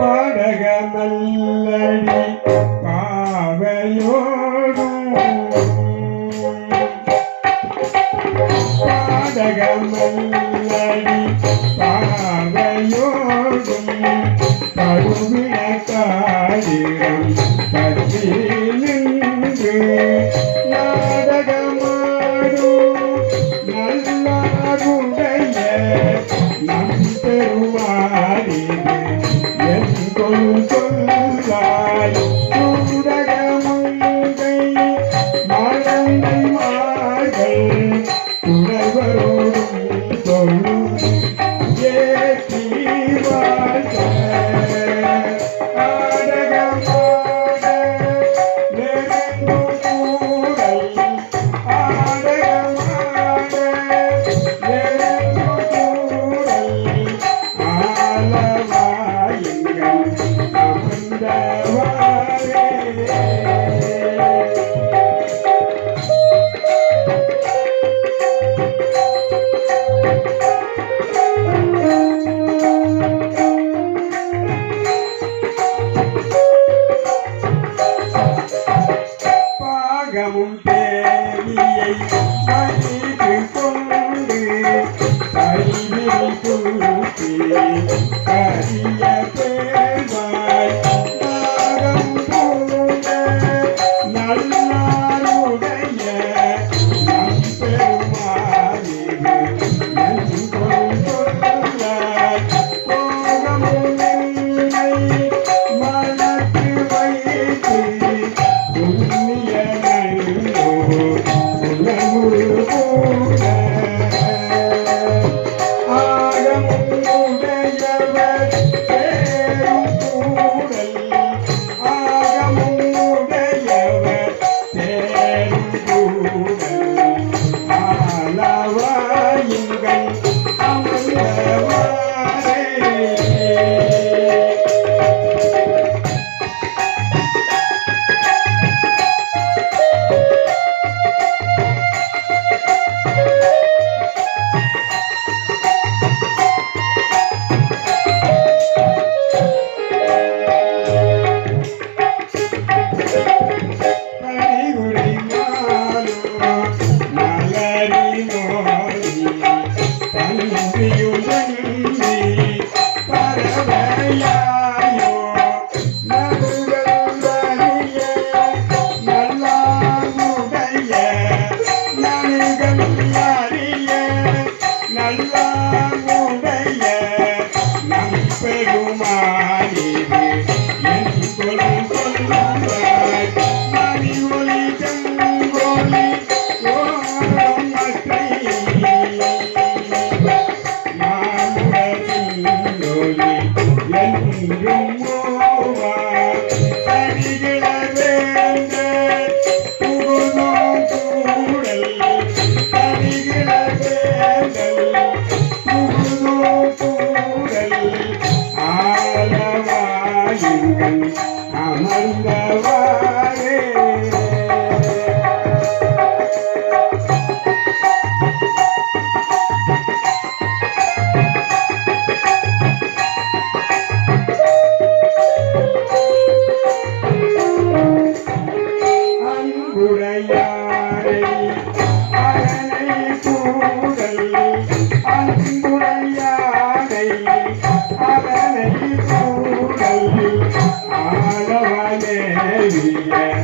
படகமல்லடி பாவையோடும் படகமல்லடி பாவையோடும் பருவின காரியம் பற்றி Paga muito bem, mas பெருமா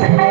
Yes.